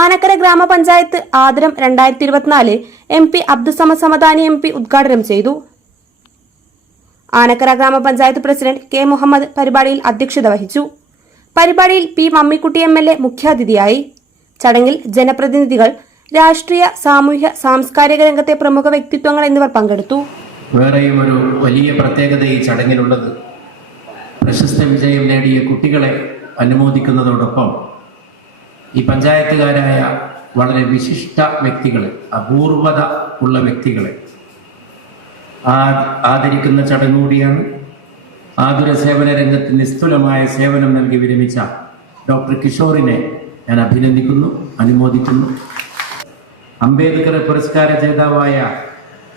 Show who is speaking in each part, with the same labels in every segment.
Speaker 1: ആനക്കര ഗ്രാമപഞ്ചായത്ത് ആദരം രണ്ടായിരത്തി ഇരുപത്തിനാല് M P Abdussamad Samadani M P ഉദ്ഘാടനം ചെയ്തു. ആനക്കര ഗ്രാമപഞ്ചായത്ത് പ്രസിഡന്റ് കെ മുഹമ്മദ് പരിപാടിയിൽ അധ്യക്ഷത വഹിച്ചു. പരിപാടിയിൽ P Mammikutty M L A മുഖ്യാതിഥിയായി. ചടങ്ങിൽ ജനപ്രതിനിധികൾ രാഷ്ട്രീയ സാമൂഹ്യ സാംസ്കാരിക രംഗത്തെ പ്രമുഖ വ്യക്തിത്വങ്ങൾ എന്നിവർ പങ്കെടുത്തു.
Speaker 2: വേറെയും ഒരു വലിയ പ്രത്യേകത ഈ ചടങ്ങിലുള്ളത് പ്രശസ്ത വിജയം നേടിയ കുട്ടികളെ അനുമോദിക്കുന്നതോടൊപ്പം ഈ പഞ്ചായത്തുകാരായ വളരെ വിശിഷ്ട വ്യക്തികളെ അപൂർവത ഉള്ള വ്യക്തികളെ ആദരിക്കുന്ന ചടങ്ങ് കൂടിയാണ് ആതുര സേവന രംഗത്ത് നിസ്തുലമായ സേവനം നൽകി വിരമിച്ച ഡോക്ടർ കിഷോറിനെ ഞാൻ അഭിനന്ദിക്കുന്നു അനുമോദിക്കുന്നു. അംബേദ്കർ പുരസ്കാര ജേതാവായ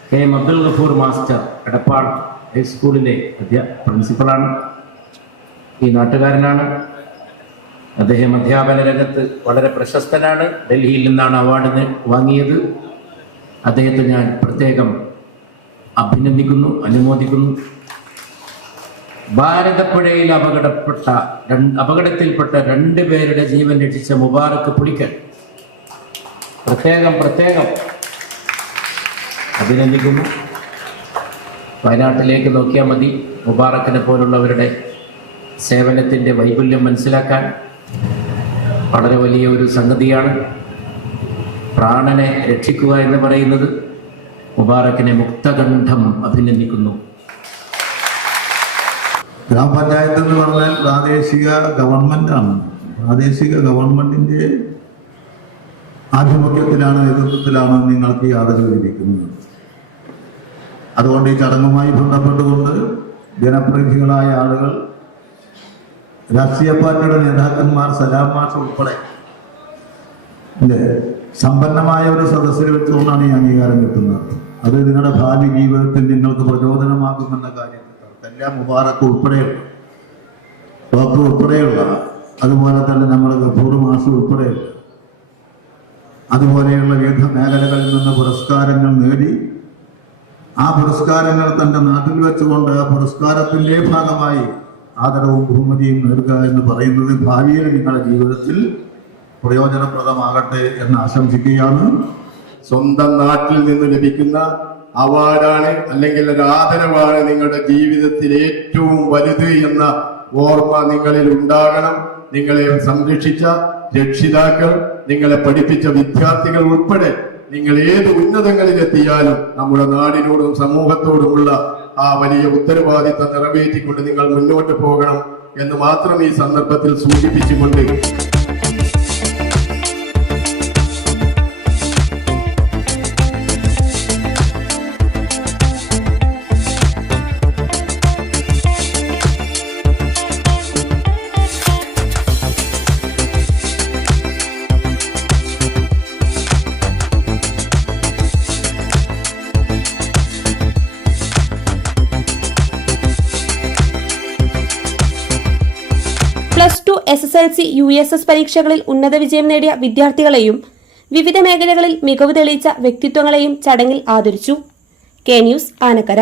Speaker 2: K M Abdul Gafoor master Edappal ഹൈസ്കൂളിലെ പ്രിൻസിപ്പളാണ്. ഈ നാട്ടുകാരനാണ്. അദ്ദേഹം അധ്യാപന രംഗത്ത് വളരെ പ്രശസ്തനാണ്. ഡൽഹിയിൽ നിന്നാണ് അവാർഡ് വാങ്ങിയത്. അദ്ദേഹത്തെ ഞാൻ പ്രത്യേകം അഭിനന്ദിക്കുന്നു അനുമോദിക്കുന്നു. ഭാരതപ്പുഴയിൽ അപകടപ്പെട്ട അപകടത്തിൽപ്പെട്ട രണ്ട് പേരുടെ ജീവൻ രക്ഷിച്ച മുബാറക്ക് പുളിക്കൽ. പ്രത്യേകം പ്രത്യേകം അഭിനന്ദിക്കുന്നു. വയനാട്ടിലേക്ക് നോക്കിയാൽ മതി. മുബാറക്കിനെ പോലുള്ളവരുടെ സേവനത്തിന്റെ വൈപുല്യം മനസ്സിലാക്കാൻ വളരെ വലിയ ഒരു സംഗതിയാണ് പ്രാണനെ രക്ഷിക്കുക എന്ന് പറയുന്നത്. മുബാറക്കിനെ മുക്തകണ്ഠം അഭിനന്ദിക്കുന്നു.
Speaker 3: ഗ്രാമപഞ്ചായത്ത് എന്ന് പറഞ്ഞാൽ പ്രാദേശിക ഗവൺമെന്റാണ് പ്രാദേശിക ഗവൺമെന്റിന്റെ ആഭിമുഖ്യത്തിലാണ് നേതൃത്വത്തിലാണ് നിങ്ങൾക്ക് ഈ ആദരവ് അതുകൊണ്ട് ഈ ചടങ്ങുമായി ബന്ധപ്പെട്ടുകൊണ്ട് ജനപ്രതിനിധികളായ ആളുകൾ രാഷ്ട്രീയ പാർട്ടിയുടെ നേതാക്കന്മാർ സലാം മാഷ് ഉൾപ്പെടെ? സമ്പന്നമായ ഒരു സദസ്സിൽ വെച്ചുകൊണ്ടാണ് ഈ അംഗീകാരം കിട്ടുന്നത്. അത് നിങ്ങളുടെ ഭാവി ജീവിതത്തിൽ നിങ്ങൾക്ക് പ്രചോദനമാകുമെന്ന കാര്യം. എല്ലാം മുബാറക്ക് ഉൾപ്പെടെയുള്ള ഡോക്ടർ ഉൾപ്പെടെയുള്ള അതുപോലെ തന്നെ നമ്മൾ ഗഫൂർ മാഷ് ഉൾപ്പെടെയുള്ള അതുപോലെയുള്ള വിവിധ മേഖലകളിൽ നിന്ന് പുരസ്കാരങ്ങൾ നേടി ആ പുരസ്കാരങ്ങൾ തന്റെ നാട്ടിൽ വെച്ചുകൊണ്ട് ആ പുരസ്കാരത്തിന്റെ ഭാഗമായി ആദരവും ബഹുമതിയും നേടുക എന്ന് പറയുന്നത് ഭാവിയിൽ നിങ്ങളുടെ ജീവിതത്തിൽ പ്രയോജനപ്രദമാകട്ടെ എന്ന് ആശംസിക്കുകയാണ്.
Speaker 4: സ്വന്തം നാട്ടിൽ നിന്ന് ലഭിക്കുന്ന അവാർഡാണ് അല്ലെങ്കിൽ ഒരു ആദരവാണ് നിങ്ങളുടെ ജീവിതത്തിൽ ഏറ്റവും വലുത് എന്ന ഓർമ്മ നിങ്ങളിൽ ഉണ്ടാകണം. നിങ്ങളെ സംരക്ഷിച്ച രക്ഷിതാക്കൾ നിങ്ങളെ പഠിപ്പിച്ച വിദ്യാർത്ഥികൾ ഉൾപ്പെടെ നിങ്ങൾ ഏത് ഉന്നതങ്ങളിലെത്തിയാലും നമ്മുടെ നാടിനോടും സമൂഹത്തോടുമുള്ള ആ വലിയ ഉത്തരവാദിത്തം നിറവേറ്റിക്കൊണ്ട് നിങ്ങൾ മുന്നോട്ട് പോകണം എന്ന് മാത്രം ഈ സന്ദർഭത്തിൽ സൂചിപ്പിച്ചുകൊണ്ട്
Speaker 1: S S L C U S S പരീക്ഷകളിൽ ഉന്നത വിജയം നേടിയ വിദ്യാർത്ഥികളെയും വിവിധ മേഖലകളിൽ മികവ് തെളിയിച്ച വ്യക്തിത്വങ്ങളെയും ചടങ്ങിൽ ആദരിച്ചു. K news Anakkara.